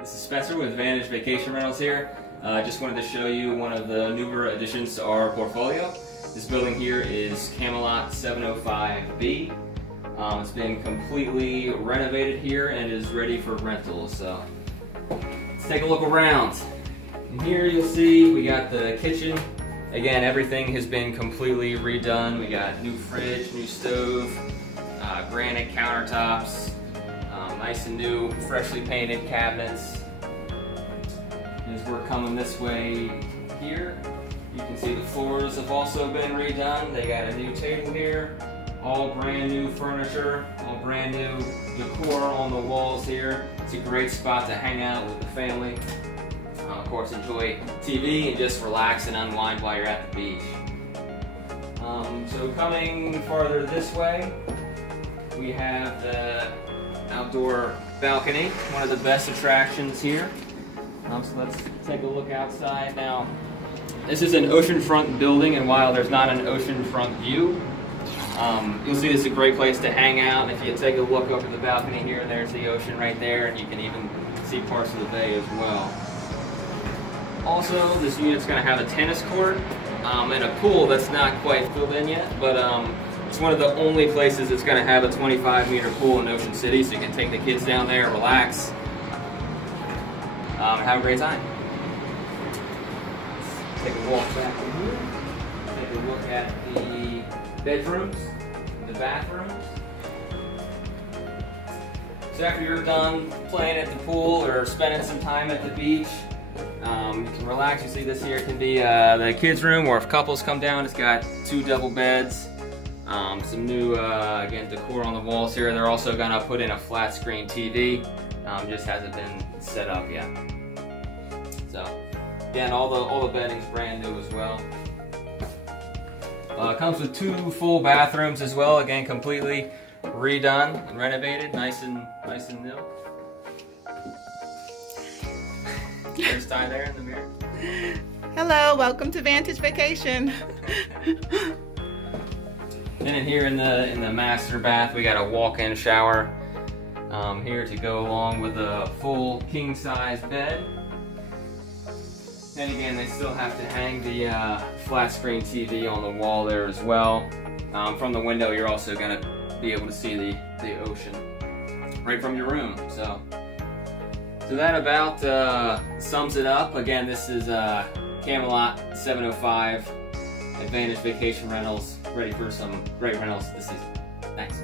This is Spencer with Vantage Vacation Rentals here. Just wanted to show you one of the newer additions to our portfolio. This building here is Camelot 705B. It's been completely renovated here and is ready for rentals. So let's take a look around. And here you'll see we got the kitchen. Again, everything has been completely redone. We got new fridge, new stove, granite countertops, nice and new, freshly painted cabinets. As we're coming this way here, you can see the floors have also been redone. They got a new table here, all brand new furniture, all brand new decor on the walls here. It's a great spot to hang out with the family. Of course, enjoy TV and just relax and unwind while you're at the beach. So coming farther this way, we have the outdoor balcony, one of the best attractions here. So let's take a look outside now. This is an oceanfront building, and while there's not an oceanfront view, you'll see this is a great place to hang out. And if you take a look over the balcony here, there's the ocean right there, and you can even see parts of the bay as well. Also, this unit's going to have a tennis court and a pool that's not quite filled in yet, but it's one of the only places that's going to have a 25-meter pool in Ocean City, so you can take the kids down there, relax, and have a great time. Let's take a walk back in here. Take a look at the bedrooms, the bathrooms. So after you're done playing at the pool or spending some time at the beach, you can relax. You see this here can be the kids' room, or if couples come down, it's got 2 double beds. Some new, again, decor on the walls here. They're also going to put in a flat screen TV. Just hasn't been set up yet. So, again, all the bedding's brand new as well. Comes with 2 full bathrooms as well. Again, completely redone and renovated, nice and new. There's Ty there in the mirror. Hello, welcome to Vantage Vacation. Then in here in the master bath, we got a walk-in shower here to go along with a full king-size bed. And again, they still have to hang the flat-screen TV on the wall there as well. From the window, you're also going to be able to see the ocean right from your room. So that about sums it up. Again, this is Camelot 705 Vantage Vacation Rentals, ready for some great rentals this season. Thanks.